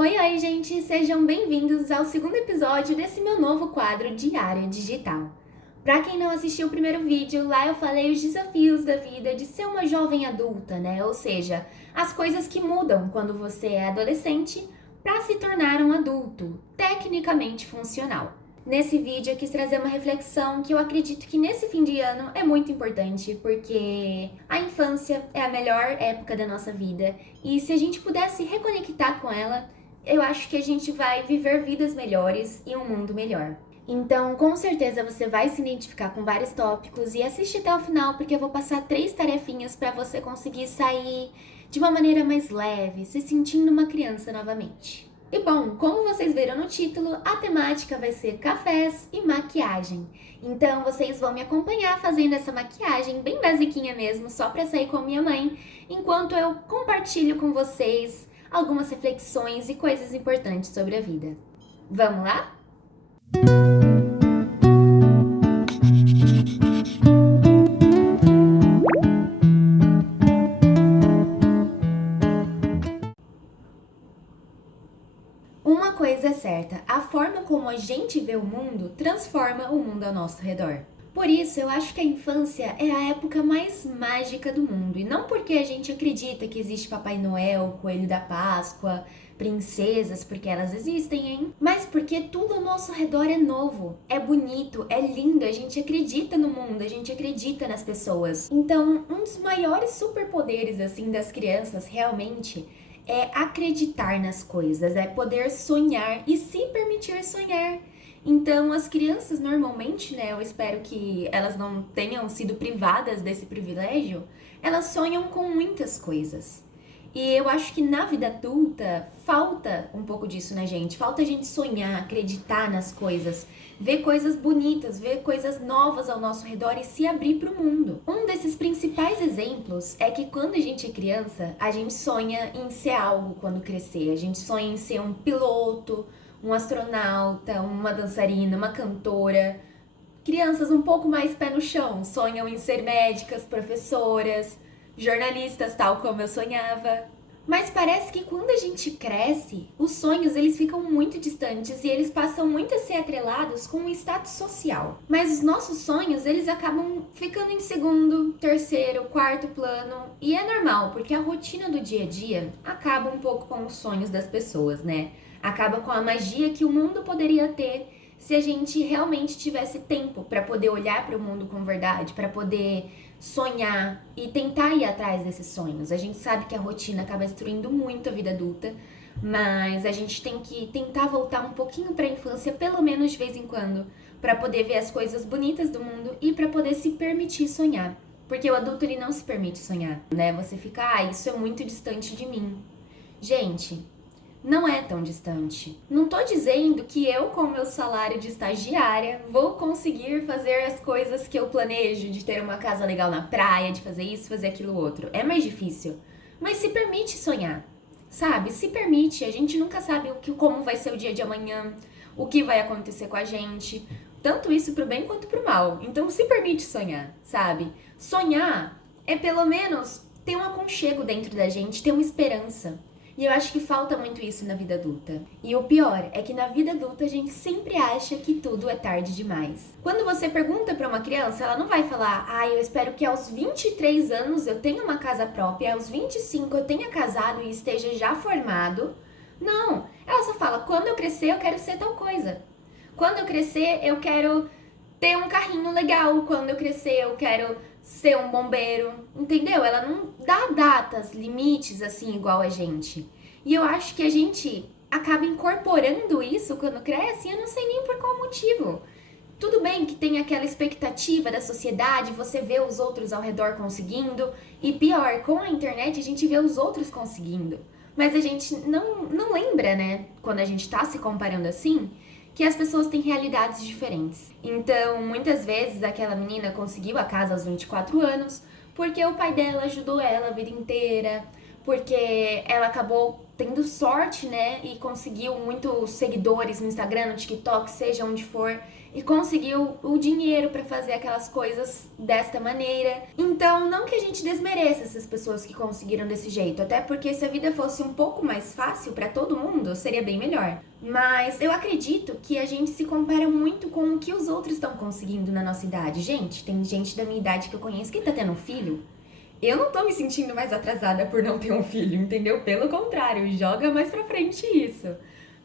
Oi, gente! Sejam bem-vindos ao segundo episódio desse meu novo quadro Diário Digital. Pra quem não assistiu o primeiro vídeo, lá eu falei os desafios da vida de ser uma jovem adulta, né? Ou seja, as coisas que mudam quando você é adolescente para se tornar um adulto, tecnicamente funcional. Nesse vídeo eu quis trazer uma reflexão que eu acredito que nesse fim de ano é muito importante, porque a infância é a melhor época da nossa vida e se a gente pudesse reconectar com ela, eu acho que a gente vai viver vidas melhores e um mundo melhor. Então, com certeza você vai se identificar com vários tópicos e assiste até o final, porque eu vou passar 3 tarefinhas para você conseguir sair de uma maneira mais leve, se sentindo uma criança novamente. E bom, como vocês viram no título, a temática vai ser cafés e maquiagem. Então vocês vão me acompanhar fazendo essa maquiagem bem basiquinha mesmo, só para sair com minha mãe, enquanto eu compartilho com vocês algumas reflexões e coisas importantes sobre a vida. Vamos lá? Uma coisa é certa, a forma como a gente vê o mundo transforma o mundo ao nosso redor. Por isso, eu acho que a infância é a época mais mágica do mundo. E não porque a gente acredita que existe Papai Noel, Coelho da Páscoa, princesas, porque elas existem, hein? Mas porque tudo ao nosso redor é novo, é bonito, é lindo, a gente acredita no mundo, a gente acredita nas pessoas. Então, um dos maiores superpoderes, assim, das crianças, realmente, é acreditar nas coisas, é poder sonhar e se permitir sonhar. Então, as crianças normalmente, né, eu espero que elas não tenham sido privadas desse privilégio, elas sonham com muitas coisas. E eu acho que na vida adulta falta um pouco disso na gente. Falta a gente sonhar, acreditar nas coisas, ver coisas bonitas, ver coisas novas ao nosso redor e se abrir para o mundo. Um desses principais exemplos é que quando a gente é criança, a gente sonha em ser algo quando crescer. A gente sonha em ser um piloto, um astronauta, uma dançarina, uma cantora. Crianças um pouco mais pé no chão sonham em ser médicas, professoras, jornalistas, tal como eu sonhava. Mas parece que quando a gente cresce, os sonhos eles ficam muito distantes e eles passam muito a ser atrelados com o status social. Mas os nossos sonhos, eles acabam ficando em segundo, terceiro, quarto plano. E é normal, porque a rotina do dia a dia acaba um pouco com os sonhos das pessoas, né? Acaba com a magia que o mundo poderia ter se a gente realmente tivesse tempo para poder olhar para o mundo com verdade, para poder sonhar e tentar ir atrás desses sonhos. A gente sabe que a rotina acaba destruindo muito a vida adulta, mas a gente tem que tentar voltar um pouquinho para a infância, pelo menos de vez em quando, para poder ver as coisas bonitas do mundo e para poder se permitir sonhar. Porque o adulto ele não se permite sonhar, né? Você fica, isso é muito distante de mim. Gente, não é tão distante. Não tô dizendo que eu, com meu salário de estagiária, vou conseguir fazer as coisas que eu planejo, de ter uma casa legal na praia, de fazer isso, fazer aquilo outro. É mais difícil. Mas se permite sonhar, sabe? Se permite. A gente nunca sabe como vai ser o dia de amanhã, o que vai acontecer com a gente. Tanto isso pro bem quanto pro mal. Então se permite sonhar, sabe? Sonhar é pelo menos ter um aconchego dentro da gente, ter uma esperança. E eu acho que falta muito isso na vida adulta. E o pior é que na vida adulta a gente sempre acha que tudo é tarde demais. Quando você pergunta para uma criança, ela não vai falar: eu espero que aos 23 anos eu tenha uma casa própria, aos 25 eu tenha casado e esteja já formado. Não, ela só fala: quando eu crescer eu quero ser tal coisa. Quando eu crescer eu quero ter um carrinho legal. Quando eu crescer eu quero ser um bombeiro, entendeu? Ela não dá datas, limites assim igual a gente. E eu acho que a gente acaba incorporando isso quando cresce e eu não sei nem por qual motivo. Tudo bem que tem aquela expectativa da sociedade, você vê os outros ao redor conseguindo, e pior, com a internet a gente vê os outros conseguindo. Mas a gente não lembra, né, quando a gente tá se comparando assim, que as pessoas têm realidades diferentes. Então, muitas vezes aquela menina conseguiu a casa aos 24 anos porque o pai dela ajudou ela a vida inteira, porque ela acabou tendo sorte, né, e conseguiu muitos seguidores no Instagram, no TikTok, seja onde for, e conseguiu o dinheiro pra fazer aquelas coisas desta maneira. Então, não que a gente desmereça essas pessoas que conseguiram desse jeito, até porque se a vida fosse um pouco mais fácil pra todo mundo, seria bem melhor. Mas eu acredito que a gente se compara muito com o que os outros estão conseguindo na nossa idade. Gente, tem gente da minha idade que eu conheço que tá tendo um filho. Eu não tô me sentindo mais atrasada por não ter um filho, entendeu? Pelo contrário, joga mais pra frente isso.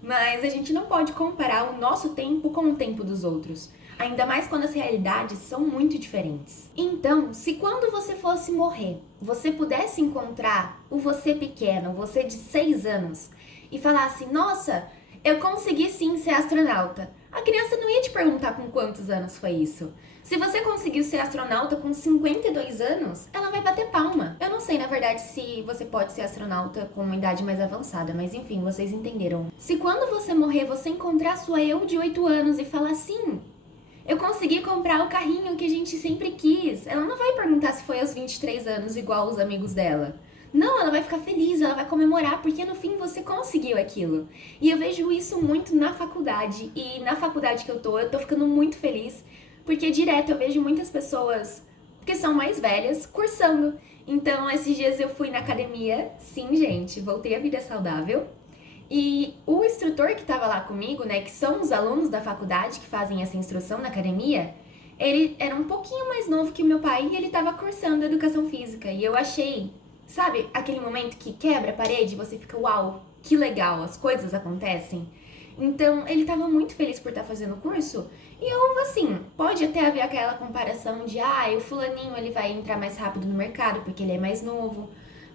Mas a gente não pode comparar o nosso tempo com o tempo dos outros. Ainda mais quando as realidades são muito diferentes. Então, se quando você fosse morrer, você pudesse encontrar o você pequeno, o você de 6 anos, e falasse, nossa, eu consegui sim ser astronauta. A criança não ia te perguntar com quantos anos foi isso. Se você conseguiu ser astronauta com 52 anos, ela vai bater palma. Eu não sei, na verdade, se você pode ser astronauta com uma idade mais avançada, mas enfim, vocês entenderam. Se quando você morrer, você encontrar sua eu de 8 anos e falar assim, eu consegui comprar o carrinho que a gente sempre quis, ela não vai perguntar se foi aos 23 anos igual os amigos dela. Não, ela vai ficar feliz, ela vai comemorar, porque no fim você conseguiu aquilo. E eu vejo isso muito na faculdade, e na faculdade que eu tô ficando muito feliz, porque direto eu vejo muitas pessoas que são mais velhas cursando. Então, esses dias eu fui na academia, sim, gente, voltei à vida saudável. E o instrutor que tava lá comigo, né, que são os alunos da faculdade que fazem essa instrução na academia, ele era um pouquinho mais novo que o meu pai e ele tava cursando educação física. E eu achei, sabe, aquele momento que quebra a parede e você fica, uau, que legal, as coisas acontecem. Então, ele tava muito feliz por estar fazendo o curso. E eu, assim, pode até haver aquela comparação de, o fulaninho, ele vai entrar mais rápido no mercado porque ele é mais novo.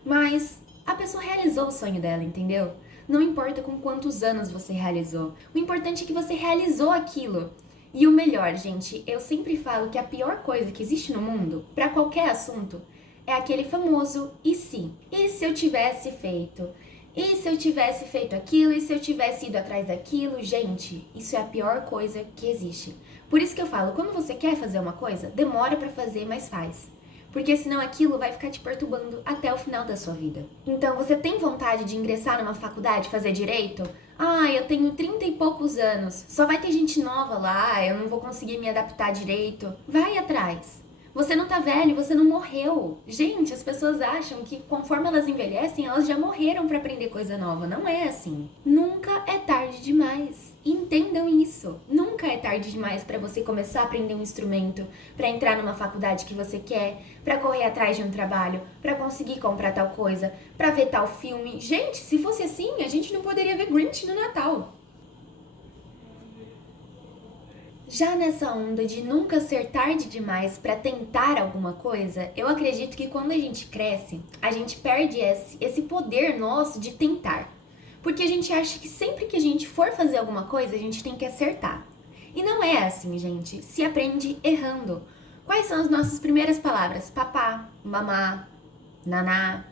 Mas a pessoa realizou o sonho dela, entendeu? Não importa com quantos anos você realizou. O importante é que você realizou aquilo. E o melhor, gente, eu sempre falo que a pior coisa que existe no mundo, pra qualquer assunto, é aquele famoso e se? E se eu tivesse feito? E se eu tivesse feito aquilo? E se eu tivesse ido atrás daquilo? Gente, isso é a pior coisa que existe. Por isso que eu falo, quando você quer fazer uma coisa, demora pra fazer, mas faz. Porque senão aquilo vai ficar te perturbando até o final da sua vida. Então, você tem vontade de ingressar numa faculdade, fazer direito? Eu tenho 30 e poucos anos, só vai ter gente nova lá, eu não vou conseguir me adaptar direito. Vai atrás. Você não tá velho, você não morreu. Gente, as pessoas acham que conforme elas envelhecem, elas já morreram pra aprender coisa nova. Não é assim. Nunca é tarde demais. Entendam isso. Nunca é tarde demais pra você começar a aprender um instrumento, pra entrar numa faculdade que você quer, pra correr atrás de um trabalho, pra conseguir comprar tal coisa, pra ver tal filme. Gente, se fosse assim, a gente não poderia ver Grinch no Natal. Já nessa onda de nunca ser tarde demais pra tentar alguma coisa, eu acredito que quando a gente cresce, a gente perde esse poder nosso de tentar. Porque a gente acha que sempre que a gente for fazer alguma coisa, a gente tem que acertar. E não é assim, gente. Se aprende errando. Quais são as nossas primeiras palavras? Papá, mamá, naná.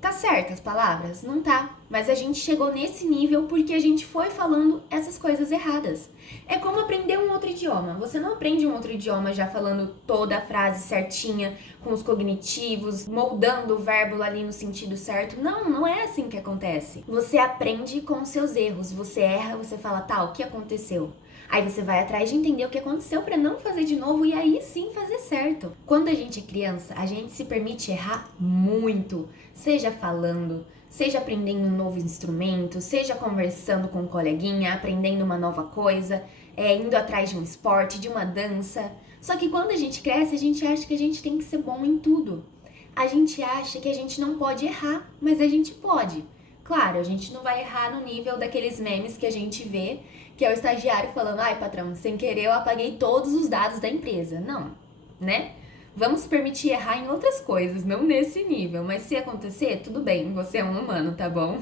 Tá certo as palavras? Não tá. Mas a gente chegou nesse nível porque a gente foi falando essas coisas erradas. É como aprender um outro idioma. Você não aprende um outro idioma já falando toda a frase certinha, com os cognitivos, moldando o verbo ali no sentido certo. Não, não é assim que acontece. Você aprende com os seus erros. Você erra, você fala, tá, o que aconteceu? Aí você vai atrás de entender o que aconteceu pra não fazer de novo e aí sim fazer certo. Quando a gente é criança, a gente se permite errar muito, seja falando, seja aprendendo um novo instrumento, seja conversando com um coleguinha, aprendendo uma nova coisa, indo atrás de um esporte, de uma dança. Só que quando a gente cresce, a gente acha que a gente tem que ser bom em tudo. A gente acha que a gente não pode errar, mas a gente pode. Claro, a gente não vai errar no nível daqueles memes que a gente vê, que é o estagiário falando, ai patrão, sem querer eu apaguei todos os dados da empresa. Não, né? Vamos se permitir errar em outras coisas, não nesse nível. Mas se acontecer, tudo bem, você é um humano, tá bom?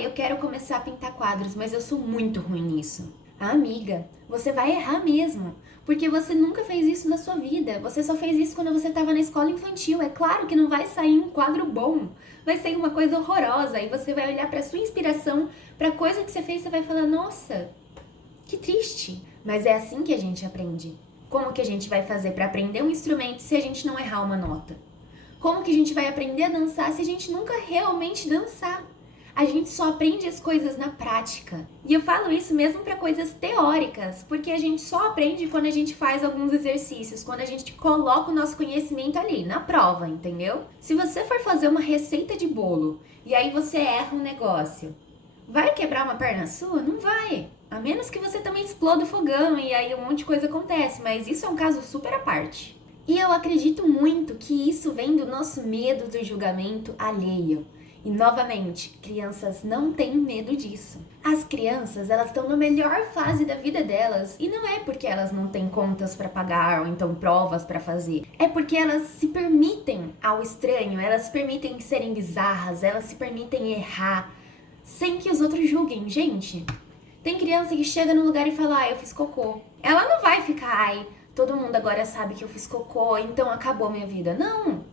Eu quero começar a pintar quadros, mas eu sou muito ruim nisso. Amiga, você vai errar mesmo, porque você nunca fez isso na sua vida. Você só fez isso quando você estava na escola infantil. É claro que não vai sair um quadro bom, vai sair uma coisa horrorosa. E você vai olhar para sua inspiração, para coisa que você fez, você vai falar, nossa, que triste. Mas é assim que a gente aprende. Como que a gente vai fazer para aprender um instrumento se a gente não errar uma nota? Como que a gente vai aprender a dançar se a gente nunca realmente dançar? A gente só aprende as coisas na prática. E eu falo isso mesmo para coisas teóricas, porque a gente só aprende quando a gente faz alguns exercícios, quando a gente coloca o nosso conhecimento ali, na prova, entendeu? Se você for fazer uma receita de bolo e aí você erra um negócio, vai quebrar uma perna sua? Não vai. A menos que você também exploda o fogão e aí um monte de coisa acontece, mas isso é um caso super à parte. E eu acredito muito que isso vem do nosso medo do julgamento alheio. E novamente, crianças não têm medo disso. As crianças, elas estão na melhor fase da vida delas e não é porque elas não têm contas para pagar ou então provas para fazer. É porque elas se permitem ao estranho, elas se permitem serem bizarras, elas se permitem errar sem que os outros julguem. Gente, tem criança que chega no lugar e fala: "Ah, eu fiz cocô". Ela não vai ficar: "Ai, todo mundo agora sabe que eu fiz cocô, então acabou minha vida". Não.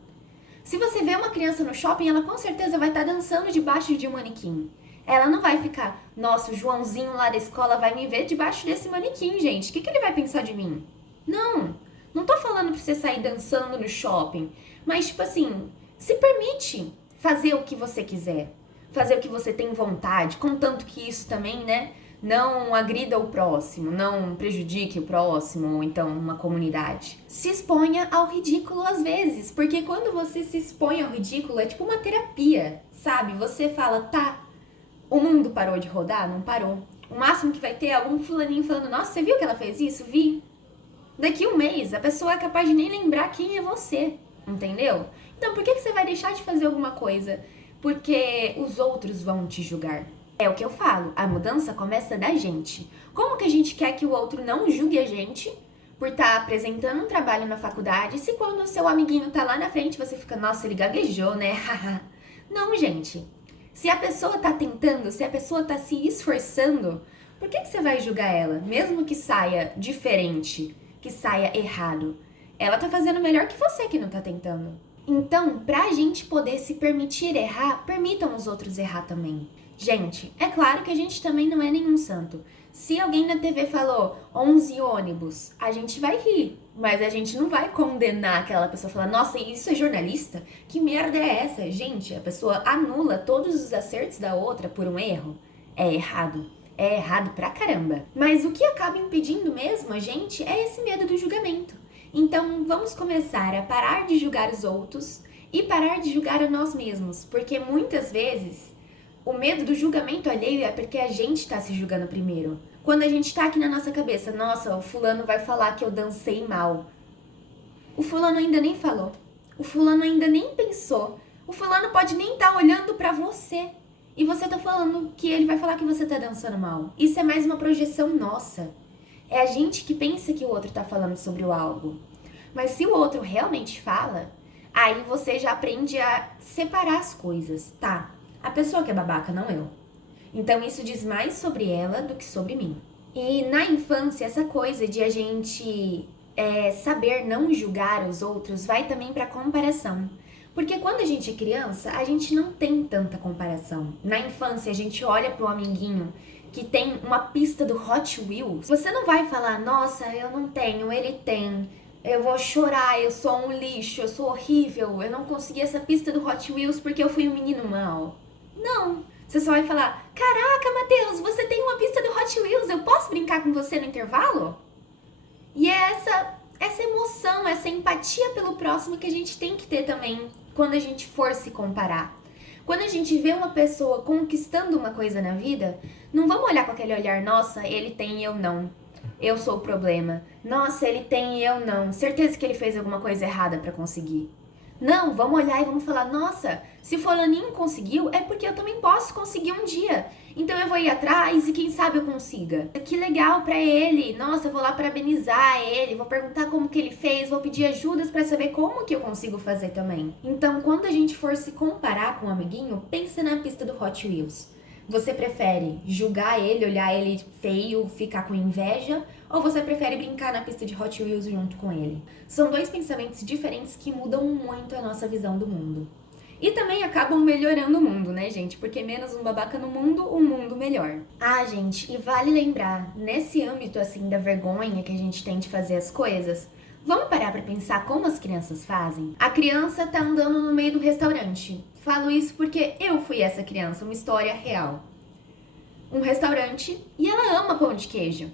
Se você vê uma criança no shopping, ela com certeza vai estar dançando debaixo de um manequim. Ela não vai ficar: "Nossa, o Joãozinho lá da escola vai me ver debaixo desse manequim, gente. O que ele vai pensar de mim?". Não. Não tô falando pra você sair dançando no shopping. Mas, tipo assim, se permite fazer o que você quiser. Fazer o que você tem vontade. Contanto que isso também, né, não agrida o próximo, não prejudique o próximo, ou então uma comunidade. Se exponha ao ridículo às vezes, porque quando você se expõe ao ridículo é tipo uma terapia, sabe? Você fala: "Tá, o mundo parou de rodar?". Não parou. O máximo que vai ter é algum fulaninho falando: "Nossa, você viu que ela fez isso?". Vi. Daqui um mês, a pessoa é capaz de nem lembrar quem é você, entendeu? Então por que você vai deixar de fazer alguma coisa? Porque os outros vão te julgar. É o que eu falo, a mudança começa da gente. Como que a gente quer que o outro não julgue a gente por estar apresentando um trabalho na faculdade, se quando o seu amiguinho tá lá na frente você fica: "Nossa, ele gaguejou, né?". Não, gente. Se a pessoa tá tentando, se a pessoa tá se esforçando, por que você vai julgar ela? Mesmo que saia diferente, que saia errado. Ela tá fazendo melhor que você que não tá tentando. Então, pra gente poder se permitir errar, permitam os outros errar também. Gente, é claro que a gente também não é nenhum santo. Se alguém na TV falou 11 ônibus, a gente vai rir, mas a gente não vai condenar aquela pessoa, falar: "Nossa, isso é jornalista? Que merda é essa?". Gente, a pessoa anula todos os acertos da outra por um erro. É errado. É errado pra caramba. Mas o que acaba impedindo mesmo a gente é esse medo do julgamento. Então, vamos começar a parar de julgar os outros e parar de julgar a nós mesmos, porque muitas vezes o medo do julgamento alheio é porque a gente tá se julgando primeiro. Quando a gente tá aqui na nossa cabeça: "Nossa, o fulano vai falar que eu dancei mal". O fulano ainda nem falou. O fulano ainda nem pensou. O fulano pode nem estar olhando pra você. E você tá falando que ele vai falar que você tá dançando mal. Isso é mais uma projeção nossa. É a gente que pensa que o outro tá falando sobre o algo. Mas se o outro realmente fala, aí você já aprende a separar as coisas, tá? A pessoa que é babaca, não eu. Então isso diz mais sobre ela do que sobre mim. E na infância, essa coisa de a gente saber não julgar os outros vai também pra comparação. Porque quando a gente é criança, a gente não tem tanta comparação. Na infância, a gente olha pro amiguinho que tem uma pista do Hot Wheels. Você não vai falar: "Nossa, eu não tenho, ele tem. Eu vou chorar, eu sou um lixo, eu sou horrível, eu não consegui essa pista do Hot Wheels porque eu fui um menino mau". Não. Você só vai falar: "Caraca, Matheus, você tem uma pista do Hot Wheels, eu posso brincar com você no intervalo?". E é essa emoção, essa empatia pelo próximo que a gente tem que ter também quando a gente for se comparar. Quando a gente vê uma pessoa conquistando uma coisa na vida, não vamos olhar com aquele olhar: "Nossa, ele tem e eu não. Eu sou o problema. Nossa, ele tem e eu não. Certeza que ele fez alguma coisa errada pra conseguir". Não, vamos olhar e vamos falar: "Nossa, se fulaninho conseguiu, é porque eu também posso conseguir um dia. Então eu vou ir atrás e quem sabe eu consiga. Que legal pra ele. Nossa, eu vou lá parabenizar ele, vou perguntar como que ele fez, vou pedir ajudas pra saber como que eu consigo fazer também". Então, quando a gente for se comparar com um amiguinho, pensa na pista do Hot Wheels. Você prefere julgar ele, olhar ele feio, ficar com inveja? Ou você prefere brincar na pista de Hot Wheels junto com ele? São dois pensamentos diferentes que mudam muito a nossa visão do mundo. E também acabam melhorando o mundo, né, gente? Porque menos um babaca no mundo, um mundo melhor. Ah, gente, e vale lembrar, nesse âmbito, assim, da vergonha que a gente tem de fazer as coisas, vamos parar pra pensar como as crianças fazem? A criança tá andando no meio do restaurante, Falo isso porque eu fui essa criança, uma história real. Um restaurante e ela ama pão de queijo.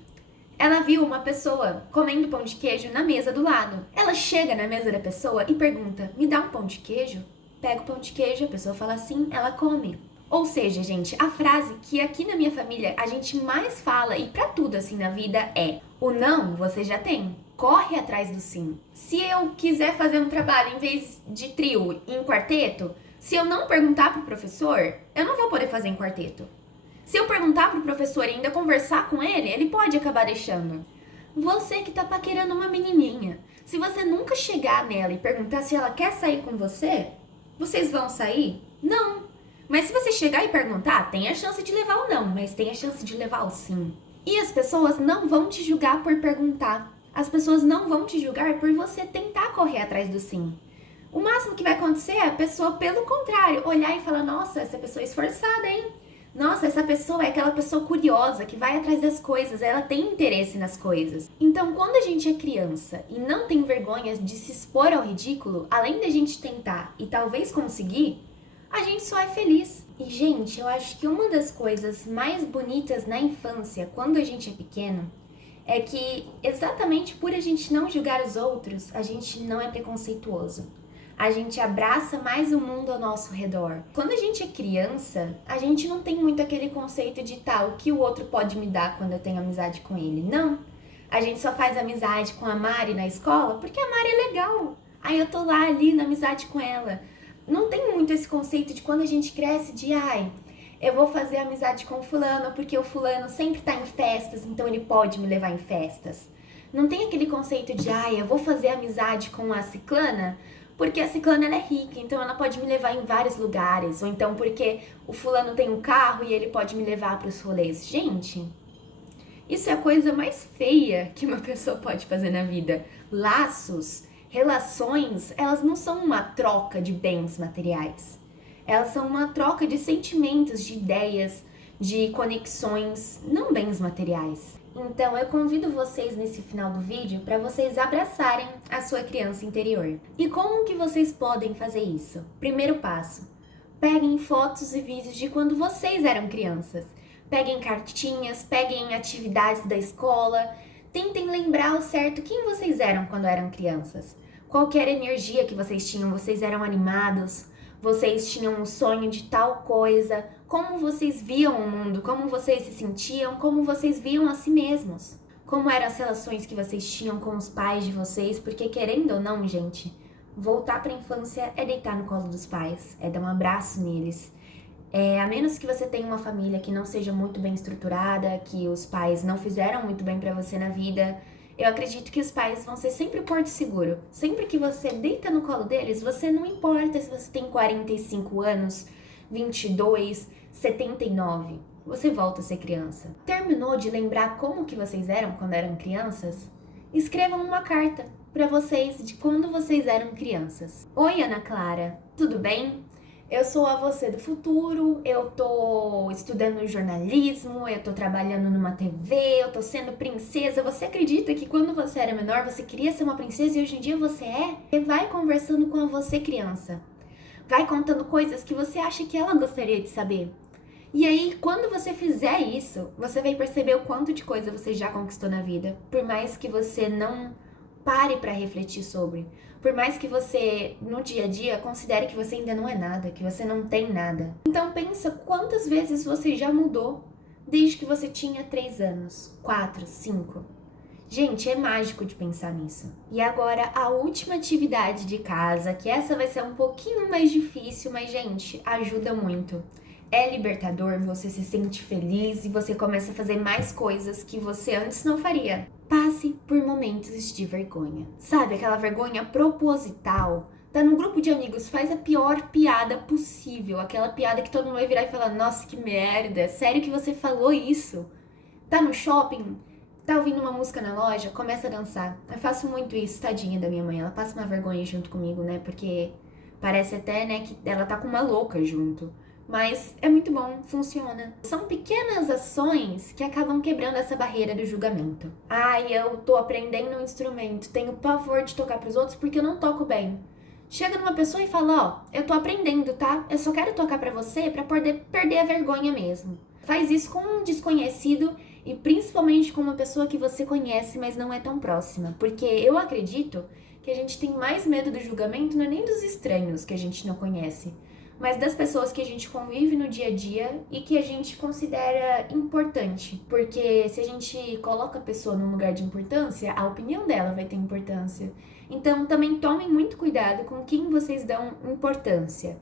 Ela viu uma pessoa comendo pão de queijo na mesa do lado. Ela chega na mesa da pessoa e pergunta: me dá um pão de queijo? Pega o pão de queijo, a pessoa fala sim, ela come. Ou seja, gente, a frase que aqui na minha família a gente mais fala e pra tudo assim na vida é: o não você já tem, corre atrás do sim. Se eu quiser fazer um trabalho em vez de trio em quarteto, se eu não perguntar pro professor, eu não vou poder fazer em quarteto. Se eu perguntar pro professor e ainda conversar com ele, ele pode acabar deixando. Você que tá paquerando uma menininha, se você nunca chegar nela e perguntar se ela quer sair com você, vocês vão sair? Não. Mas se você chegar e perguntar, tem a chance de levar o não, mas tem a chance de levar o sim. E as pessoas não vão te julgar por perguntar. As pessoas não vão te julgar por você tentar correr atrás do sim. O máximo que vai acontecer é a pessoa, pelo contrário, olhar e falar: nossa, essa pessoa é esforçada, hein? Nossa, essa pessoa é aquela pessoa curiosa que vai atrás das coisas, ela tem interesse nas coisas. Então, quando a gente é criança e não tem vergonha de se expor ao ridículo, além da gente tentar e talvez conseguir, a gente só é feliz. E, gente, eu acho que uma das coisas mais bonitas na infância, quando a gente é pequeno, é que exatamente por a gente não julgar os outros, a gente não é preconceituoso. A gente abraça mais o mundo ao nosso redor. Quando a gente é criança, a gente não tem muito aquele conceito de o que o outro pode me dar quando eu tenho amizade com ele. Não. A gente só faz amizade com a Mari na escola porque a Mari é legal. Aí eu tô lá ali na amizade com ela. Não tem muito esse conceito de quando a gente cresce de eu vou fazer amizade com o fulano porque o fulano sempre tá em festas, então ele pode me levar em festas. Não tem aquele conceito de eu vou fazer amizade com a ciclana porque a ciclana ela é rica, então ela pode me levar em vários lugares. Ou então porque o fulano tem um carro e ele pode me levar para os rolês. Gente, isso é a coisa mais feia que uma pessoa pode fazer na vida. Laços, relações, elas não são uma troca de bens materiais. Elas são uma troca de sentimentos, de ideias, de conexões, não bens materiais. Então eu convido vocês nesse final do vídeo para vocês abraçarem a sua criança interior. E como que vocês podem fazer isso? Primeiro passo: peguem fotos e vídeos de quando vocês eram crianças. Peguem cartinhas, peguem atividades da escola, tentem lembrar ao certo quem vocês eram quando eram crianças. Qual que era a energia que vocês tinham? Vocês eram animados? Vocês tinham um sonho de tal coisa? Como vocês viam o mundo? Como vocês se sentiam? Como vocês viam a si mesmos? Como eram as relações que vocês tinham com os pais de vocês? Porque querendo ou não, gente, voltar para a infância é deitar no colo dos pais, é dar um abraço neles. A menos que você tenha uma família que não seja muito bem estruturada, que os pais não fizeram muito bem para você na vida, eu acredito que os pais vão ser sempre o porto seguro. Sempre que você deita no colo deles, você não importa se você tem 45 anos, 22, 79. Você volta a ser criança. Terminou de lembrar como que vocês eram quando eram crianças? Escrevam uma carta para vocês de quando vocês eram crianças. Oi, Ana Clara, tudo bem? Eu sou a você do futuro, eu tô estudando jornalismo, eu tô trabalhando numa TV, eu tô sendo princesa. Você acredita que quando você era menor você queria ser uma princesa e hoje em dia você é? E vai conversando com a você criança. Vai contando coisas que você acha que ela gostaria de saber. E aí, quando você fizer isso, você vai perceber o quanto de coisa você já conquistou na vida. Por mais que você não pare para refletir sobre. Por mais que você, no dia a dia, considere que você ainda não é nada, que você não tem nada. Então pensa quantas vezes você já mudou desde que você tinha 3 anos, 4, 5. Gente, é mágico de pensar nisso. E agora, a última atividade de casa, que essa vai ser um pouquinho mais difícil, mas, gente, ajuda muito. É libertador, você se sente feliz e você começa a fazer mais coisas que você antes não faria. Passe por momentos de vergonha. Sabe, aquela vergonha proposital? Tá num grupo de amigos, faz a pior piada possível. Aquela piada que todo mundo vai virar e falar: nossa, que merda, sério que você falou isso? Tá no shopping, tá ouvindo uma música na loja, começa a dançar. Eu faço muito isso, tadinha da minha mãe. Ela passa uma vergonha junto comigo, né? Porque parece até, né, que ela tá com uma louca junto. Mas é muito bom, funciona. São pequenas ações que acabam quebrando essa barreira do julgamento. Eu tô aprendendo um instrumento, tenho pavor de tocar pros outros porque eu não toco bem. Chega numa pessoa e fala, ó, eu tô aprendendo, tá? Eu só quero tocar pra você pra poder perder a vergonha mesmo. Faz isso com um desconhecido e principalmente com uma pessoa que você conhece, mas não é tão próxima. Porque eu acredito que a gente tem mais medo do julgamento, não é nem dos estranhos que a gente não conhece, mas das pessoas que a gente convive no dia a dia e que a gente considera importante. Porque se a gente coloca a pessoa num lugar de importância, a opinião dela vai ter importância. Então também tomem muito cuidado com quem vocês dão importância.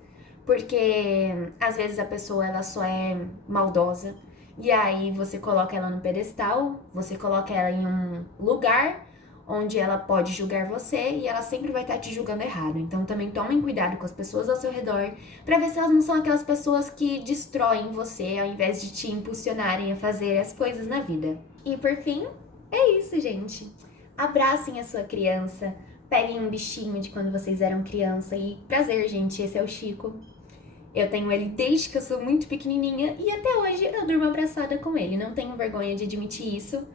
Porque às vezes a pessoa ela só é maldosa e aí você coloca ela no pedestal, você coloca ela em um lugar onde ela pode julgar você e ela sempre vai estar te julgando errado. Então também tomem cuidado com as pessoas ao seu redor para ver se elas não são aquelas pessoas que destroem você ao invés de te impulsionarem a fazer as coisas na vida. E por fim, é isso, gente. Abracem a sua criança, peguem um bichinho de quando vocês eram criança e prazer, gente, esse é o Chico. Eu tenho ele desde que eu sou muito pequenininha e até hoje eu durmo abraçada com ele. Não tenho vergonha de admitir isso.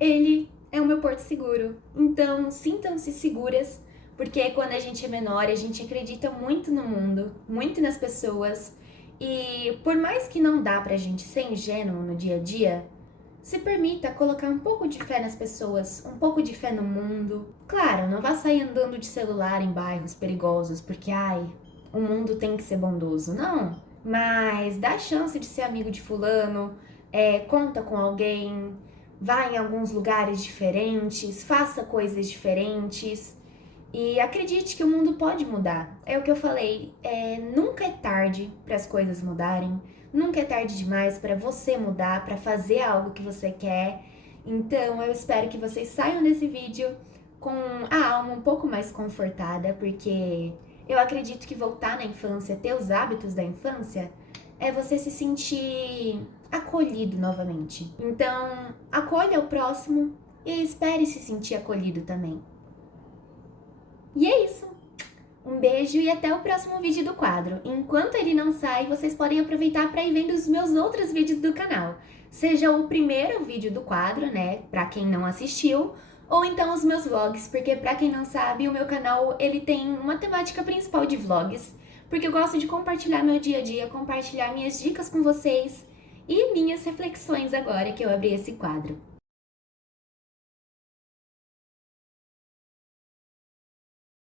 Ele é o meu porto seguro. Então, sintam-se seguras, porque quando a gente é menor, a gente acredita muito no mundo, muito nas pessoas. E por mais que não dá pra gente ser ingênuo no dia a dia, se permita colocar um pouco de fé nas pessoas, um pouco de fé no mundo. Claro, não vá sair andando de celular em bairros perigosos, porque, ai, o mundo tem que ser bondoso. Não, mas dá chance de ser amigo de fulano, conta com alguém, vá em alguns lugares diferentes, faça coisas diferentes e acredite que o mundo pode mudar. É o que eu falei, nunca é tarde para as coisas mudarem, nunca é tarde demais para você mudar, para fazer algo que você quer. Então eu espero que vocês saiam desse vídeo com a alma um pouco mais confortada, porque eu acredito que voltar na infância, ter os hábitos da infância, é você se sentir acolhido novamente. Então, acolha o próximo e espere se sentir acolhido também. E é isso. Um beijo e até o próximo vídeo do quadro. Enquanto ele não sai, vocês podem aproveitar para ir vendo os meus outros vídeos do canal. Seja o primeiro vídeo do quadro, né, para quem não assistiu, ou então os meus vlogs, porque para quem não sabe, o meu canal ele tem uma temática principal de vlogs, porque eu gosto de compartilhar meu dia a dia, compartilhar minhas dicas com vocês e minhas reflexões agora que eu abri esse quadro.